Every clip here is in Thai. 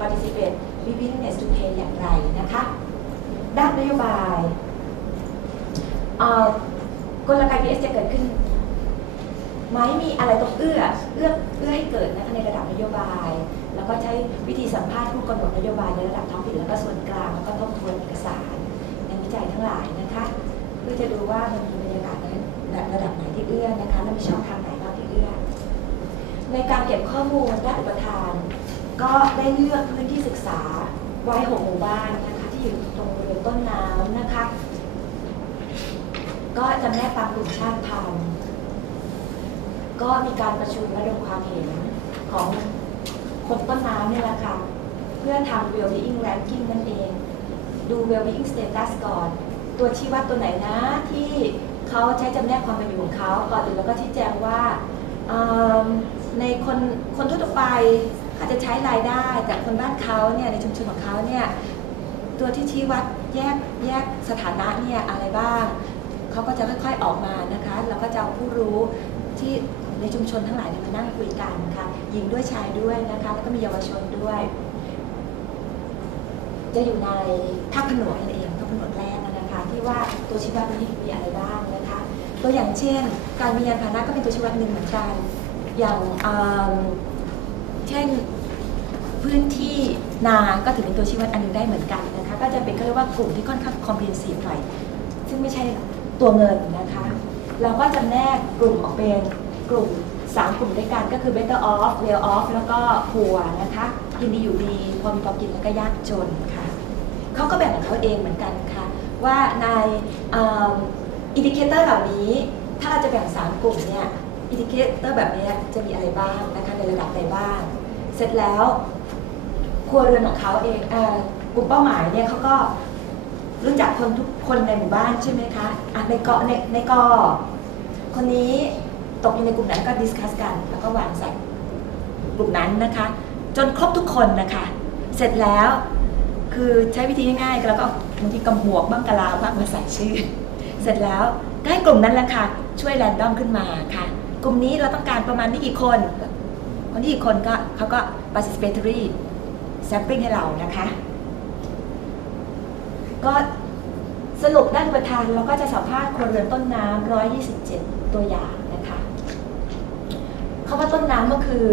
participate willingness to pay อย่างไรนะคะ ด้านนโยบายอ่อกลไก PS จะเกิดขึ้นไหมมีอะไรต้องเอื้อเอื้อเอื้อให้เกิดนะคะในระดับนโยบาย แล้วก็ใช้วิธีสัมภาษณ์ผู้กำหนดนโยบายในระดับท้องถิ่นแล้วก็ส่วนกลางแล้วก็ทบทวนเอกสารงานวิจัยทั้งหลายนะคะเพื่อจะดูว่ามันมีบรรยากาศในระดับไหนที่เอื้อนะคะและมีช่องทางไหนบ้างที่เอื้อในการเก็บข้อมูลด้านอุปทาน ก็ได้เลือกพื้นที่ศึกษาไว้หกหมู่บ้านนะคะที่อยู่ตรงบริเวณต้นน้ำนะคะ ก็จำแนกตามกลุ่มชาติพันธุ์ก็มีการประชุมระดมความเห็นของคนต้นน้ำเนี่ยแหละค่ะ เพื่อทำ well-being ranking นั่นเอง ดู well-being status ก่อน ตัวชี้วัดตัวไหนนะที่เขาใช้จำแนกความเป็นอยู่ของเขาก่อนอื่นเราก็ชี้แจงว่าในคนคนทั่วไป อาจจะใช้รายได้แต่คนบ้านเขาเนี่ยในชุมชนของเขาเนี่ยตัวที่ชี้วัดแยกแยกสถานะเนี่ยอะไรบ้างเขาก็จะค่อยๆออกมานะคะเราก็จะเอาผู้รู้ที่ในชุมชนทั้งหลายมานั่งคุยกันค่ะหญิงด้วยชายด้วยนะคะแล้วก็มีเยาวชนด้วย จะอยู่ในภาคผนวกนั่นเองภาคผนวกแรกนะคะที่ว่าตัวชี้วัดนี้มีอะไรบ้างนะคะตัวอย่างเช่น การมียานพาหนะก็เป็นตัวชี้วัดหนึ่งเหมือนกันอย่างอ พื้นที่นาก็ถือเป็นตัวชี้วัดอันหนึงได้เหมือนกันนะคะก็จะเป็นเขาเรียกว่ากลุ่มที่ค่อนข้างคอมเพลนซีฟหน่อยซึ่งไม่ใช่ตัวเงินนะคะเราก็จะแนกกลุ่มออกเป็นกลุ่ม 3 กลุ่มด้วยกันก็คือ better off well off แล้วก็ poor นะคะกินดีอยู่ดีพอมีพอกินแล้วก็ยากจนค่ะเขาก็แบ่งของเขาเองเหมือนกันค่ะว่าในอินดิเคเตอร์เหล่านี้ ถ้าเราจะแบ่ง 3 กลุ่มเนี่ยอินดิเคเตอร์แบบนี้จะมีอะไรบ้างนะคะในระดับใดบ้าง เสร็จแล้ว ครัวเรือนของเขาเองกลุ่มเป้าหมายเนี่ยเขาก็รู้จักคนทุกคนในหมู่บ้านใช่ไหมคะอะในเกาะในในกอคนนี้ตกอยู่ในกลุ่มไหนก็ดิสคัสกัน แล้วก็วางใส่กลุ่มนั้นนะคะ จนครบทุกคนนะคะ เสร็จแล้วคือใช้วิธีง่ายๆแล้วก็บางทีกำหวกบ้างกะลาบ้างมาใส่ชื่อ เสร็จแล้วก็ให้กลุ่มนั้นแหละค่ะ ช่วยแรนดอมขึ้นมาค่ะ กลุ่มนี้เราต้องการประมาณนี้กี่คน คนที่กี่คนก็เขาก็ participatory sampling ให้เรานะคะ ก็สรุปด้านอุปทานเราก็จะสัมภาษณ์ครัวเรือนต้นน้ำ127 ตัวอย่างนะคะคำว่าต้นน้ำก็คือ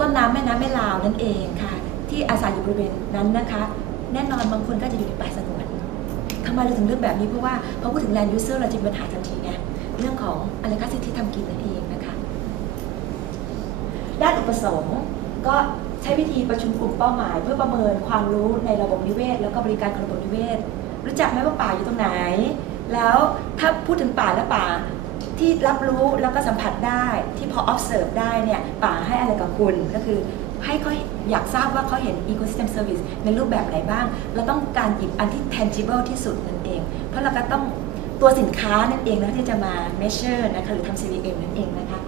ต้นน้ำแม่น้ำแม่ลาวนั่นเองค่ะ ที่อาศัยอยู่บริเวณนั้นนะคะ แน่นอนบางคนก็จะอยู่ในป่าสงวนทำไมเราถึงเลือกแบบนี้เพราะว่าพอพูดถึง land user เราจะมีปัญหาทันทีไงเรื่องของอะไรคะสิทธิทำกินนั่นเองนะคะ ด้านอุปสงค์ก็ ใช้วิธีประชุมกลุ่มเป้าหมาย เพื่อประเมินความรู้ในระบบนิเวศ แล้วก็บริการของระบบนิเวศ รู้จักไหมว่าป่าอยู่ตรงไหน แล้วถ้าพูดถึงป่าและป่าที่รับรู้แล้วก็สัมผัสได้ที่พอ observe ได้เนี่ยป่าให้อะไรกับคุณก็คือให้เขาอยากทราบว่าเขาเห็น ecosystem service ในรูปแบบไหนบ้าง เราต้องการหยิบอันที่ tangible ที่สุดนั่นเอง เพราะเราก็ต้องตัวสินค้านั่นเองนะที่จะมา measure นะคะหรือทำ CVM นั่นเองนะคะ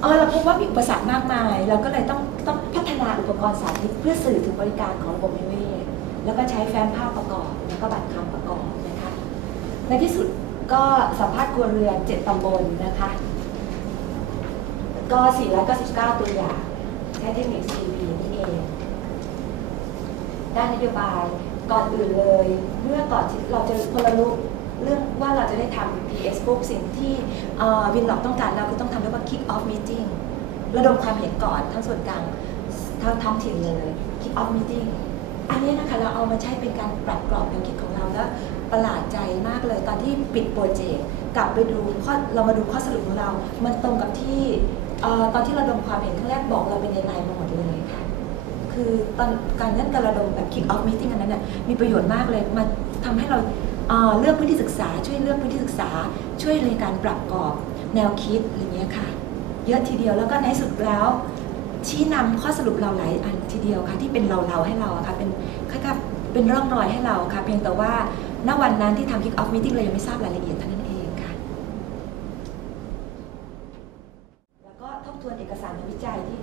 เออเราพบว่ามีอุปสรรคมากมาย เราก็เลยต้องต้องพัฒนาอุปกรณ์สาธิตเพื่อสื่อถึงบริการของระบบนิเวศแล้วก็ใช้แฟ้มภาพประกอบ แล้วก็บัตรคำประกอบนะคะในที่สุดก็สัมภาษณ์ครัวเรือน7ตำบลนะคะก็499 ตัวอย่างใช้เทคนิค CP นี่เอง ด้านนโยบายก่อนอื่นเลย เมื่อก่อนที่เราจะพอเรารู้ เรื่องว่าเราจะได้ทำ PS ปุ๊บสิ่งที่วินล็อกต้องการเราคือต้องทำเรียกว่า kick off meeting ระดมความเห็นก่อนทั้งส่วนกลางทั้งท้องถิ่นเลย kick off meeting อันนี้นะคะเราเอามาใช้เป็นการปรับกรอบแนวคิดของเราแล้วประหลาดใจมากเลยตอนที่ปิดโปรเจกต์กลับไปดูข้อเรามาดูข้อสรุปของเรา มันตรงกับที่ตอนที่เราดมความเห็นครั้งแรกบอกเราเป็นในไลน์มาหมดเลยค่ะ คือตอนการนั้นการระดมแบบ kick off meeting อันนั้นน่ะมีประโยชน์มากเลยมันทำให้เรา เอ่อเลือกพื้นที่ศึกษา ช่วยเลือกพื้นที่ศึกษา ช่วยในการปรับกรอบแนวคิดอะไรเงี้ยค่ะ เยอะทีเดียวแล้วก็ในที่สุดแล้ว ชี้นำข้อสรุปเราหลายอันทีเดียวค่ะ ที่เป็นเราเราให้เราอะค่ะเป็นคล้ายๆเป็นร่องรอยให้เราค่ะ เพียงแต่ว่าณวันนั้นที่ทำ kick off meeting เรายังไม่ทราบรายละเอียดเท่านั้นเองค่ะ แล้วก็ทบท วนเอกสารวิจัยที่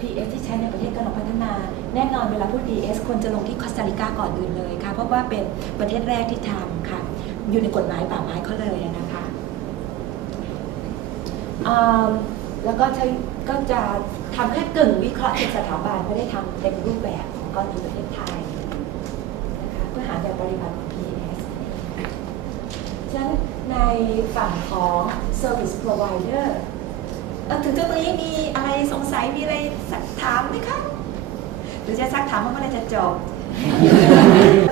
PS ที่ใช้ในประเทศกำลังพัฒนา แน่นอนเวลาพูด PS ควรจะลงที่คอสตาริกาก่อนอื่นเลยค่ะ เพราะว่าเป็นประเทศแรกที่ทำค่ะ อยู่ในกฎหมายป่าไม้เขาเลยนะคะแล้วก็ใช้ก็จะทำแค่กึ่งวิเคราะห์เชิงสถาบันไม่ได้ทำเต็มรูปแบบของกรณีประเทศไทยนะคะเพื่อหาแบบปริมาณของ PS ฉะนั้นในฝั่งของ Service Provider ถึงตรงนี้มีอะไรสงสัยมีอะไรสักถามไหมคะหรือจะซักถามว่าเมื่อไหรจะจบ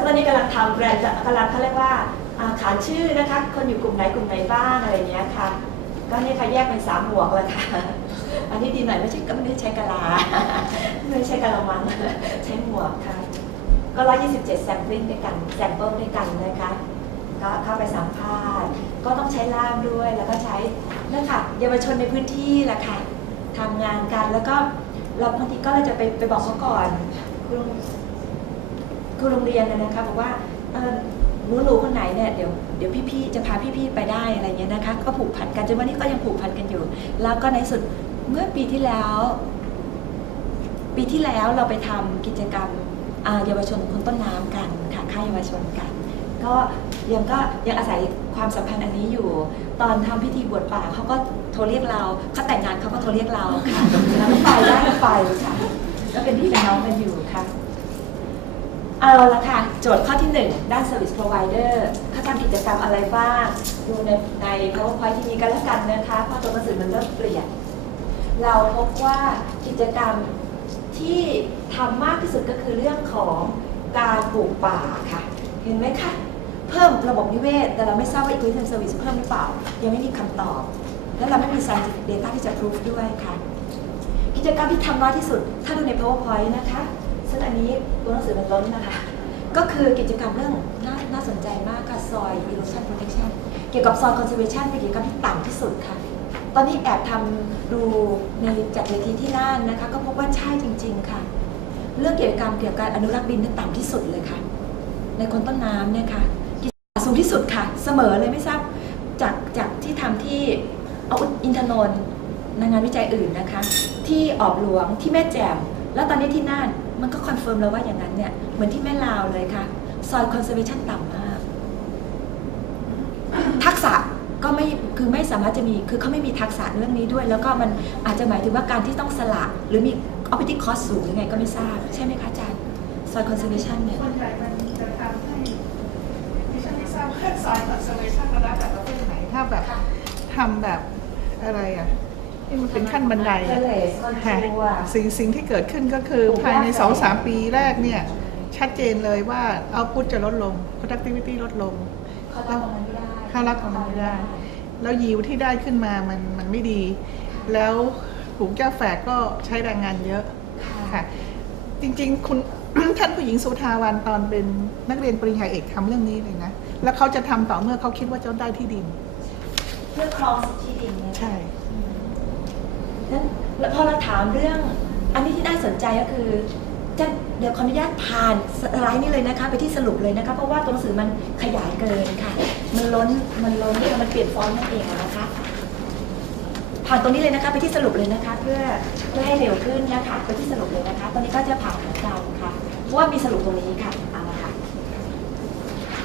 ตอนนี้กำลังทำแบรนด์กำลังเขาเรียกว่าอ่าขานชื่อนะคะคนอยู่กลุ่มไหนกลุ่มไหนบ้างอะไรอย่างเงี้ยค่ะก็เนี่ยค่ะแยกเป็นสามหมวกเลยค่ะอันนี้ดีหน่อยไม่ใช่ก็ไม่ได้ใช้กะลาไม่ใช่กะละมังใช้หมวกค่ะก็127แซมปลิ้งด้วยกันแซมเปิลด้วยกันนะคะ ก็เข้าไปสัมภาษณ์ ก็ต้องใช้ล่ามด้วย แล้วก็ใช้นั่นค่ะเยาวชนในพื้นที่แหละค่ะทำงานกันแล้วก็เราบางทีก็เลยจะไปไปบอกเขาก่อนคุณคุณโรงเรียนนะนะคะบอกว่าเออหนูหนูคนไหนเนี่ยเดี๋ยวเดี๋ยวพี่ๆจะพาพี่ๆไปได้อะไรเงี้ยนะคะ ก็ผูกพันกันจนวันนี้ก็ยังผูกพันกันอยู่ แล้วก็ในสุดเมื่อปีที่แล้ว ปีที่แล้วเราไปทำกิจกรรมเยาวชนคนต้นน้ำกันค่ะค่ายเยาวชนกัน ก็ยังก็ยังอาศัยความสัมพันธ์อันนี้อยู่ ตอนทำพิธีบวชป่าเขาก็โทรเรียกเราเขาแต่งงานเขาก็โทรเรียกเราค่ะแล้วก็ไปได้ก็ไปค่ะก็เป็นพี่เป็นน้องกันอยู่ค่ะเอาละค่ะ โจทย์ข้อที่ 1 ด้าน Service Provider เขาทำกิจกรรมอะไรบ้างดูในใน PowerPoint ที่มีกันแล้วกันนะคะเพราะตัวหนังสือมันเริ่มเปลี่ยน เราพบว่ากิจกรรมที่ทำมากที่สุดก็คือเรื่องของการปลูกป่าค่ะ เห็นไหมคะ เพิ่มระบบนิเวศ แต่เราไม่ทราบว่า Ecosystem Service เพิ่มหรือเปล่า ยังไม่มีคำตอบ และเราไม่มี scientific data ที่จะ prove ด้วยค่ะ กิจกรรมที่ทำน้อยที่สุด ถ้าดูใน PowerPoint นะคะ ซึ่งอันนี้ตัวหนังสือมันล้นนะคะ ก็คือกิจกรรมเรื่องน่านาสนใจมากค่ะ soil erosion protection เกี่ยวกับ soil conservation เป็นกิจกรรมที่ต่ำที่สุดค่ะตอนนี้แอบทำดูในจากเวทีที่น่านนะคะ ก็พบว่าใช่จริง ๆ ค่ะ เรื่องเกี่ยวกับเกี่ยวกับอนุรักษ์ดินนี่ต่ำที่สุดเลยค่ะ ในคนต้นน้ำเนี่ยค่ะ สูงที่สุดค่ะ เสมอเลยไม่ทราบจากจากที่ทำที่เอาอินทนนท์ในงานวิจัยอื่นนะคะ ที่ออบหลวงที่แม่แจ่มแล้วตอนนี้ที่น่านมันก็คอนเฟิร์มแล้วว่าอย่างนั้นเนี่ยเหมือนที่แม่ลาวเลยค่ะ soil conservation ต่ำมาก ทักษะก็ไม่คือไม่สามารถจะมีคือเขาไม่มีทักษะเรื่องนี้ด้วย แล้วก็มันอาจจะหมายถึงว่าการที่ต้องสละหรือมี operating cost สูงยังไงก็ไม่ทราบ ใช่ไหมคะอาจารย์ soil conservation เนี่ยำให้ดิฉัน ไม่ทราบว่าสายคอนเซอร์เวชันระดับแต่ประเภทไหนถ้าแบบทำแบบอะไรอะที่มันเป็นขั้นบันไดอะ Terrace ค่ะ contour สิ่งสิ่งที่เกิดขึ้นก็คือปลูกภายในรากสองแฝดสามปีแรกเนี่ย ชัดเจนเลยว่าเอาพุทจะลดลง productivity ลดลงเขารับตรงนั้นไม่ได้เข้ารับตรงนั้นไม่ได้ แล้วยิวที่ได้ขึ้นมามันมันไม่ดี แล้วปลูกแก้วแฝดก็ใช้แรงงานเยอะค่ะค่ะ จริงๆ คุณท่านผู้หญิงสุธาวันตอนเป็นนักเรียนปริญญาเอกทำเรื่องนี้เลยนะ แล้วเขาจะทำต่อเมื่อเขาคิดว่าจะได้ที่ดิน เพื่อครองสิทธิดินเนี่ยใช่ นั้นแล้วพอเราถามเรื่อง อันนี้ที่น่าสนใจก็คือจะเดี๋ยวขออนุญาตผ่านสไลด์นี้เลยนะคะ ไปที่สรุปเลยนะคะ เพราะว่าตัวหนังสือมันขยายเกินค่ะ มันล้นมันล้นมันเปลี่ยนฟอนต์นั่นเองอะนะคะ ผ่านตรงนี้เลยนะคะ ไปที่สรุปเลยนะคะ เพื่อเพื่อให้เร็วขึ้นนะคะ ไปที่สรุปเลยนะคะ ตอนนี้ก็จะผ่านเหมือนกันค่ะเพราะว่ามีสรุปตรงนี้ค่ะเอาละค่ะ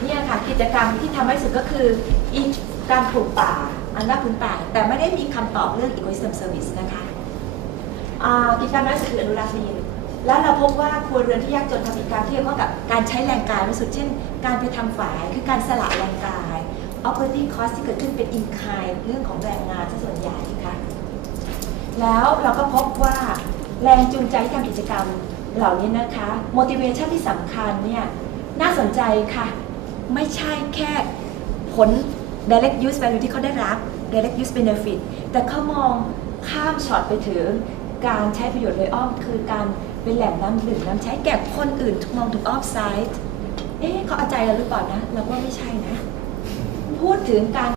เนี่ยค่ะกิจกรรมที่ทำให้สุดก็คืออีการปลูกป่าอันรักพื้นป่า แต่ไม่ได้มีคำตอบเรื่อง ecosystem service นะคะกิจกรรมแรกสุดคืออนุรักษ์ดินแล้วเราพบว่าครัวเรือนที่ยากจนทำกิจกรรมที่เกี่ยวข้องกับการใช้แรงกายมาสุดเช่น การไปทำฝาย คือการสละแรงกาย operating cost ที่เกิดขึ้นเป็น in kind เรื่องของแรงงานซะส่วนใหญ่ค่ะแล้วเราก็พบว่าแรงจูงใจที่ทำกิจกรรมเหล่านี้นะคะ motivation ที่สำคัญเนี่ยน่าสนใจค่ะ ไม่ใช่แค่ผล direct use value ที่เขาได้รับ direct use benefit แต่เขามองข้ามช็อตไปถึงการใช้ประโยชน์โดยอ้อม คือการเป็นแหล่งน้ำดื่มน้ำใช้แก่คนอื่นมองถึงออฟไซด์เอ๊ะเขาเอาใจเราหรือเปล่านะ เราว่าไม่ใช่นะ พูดถึงการ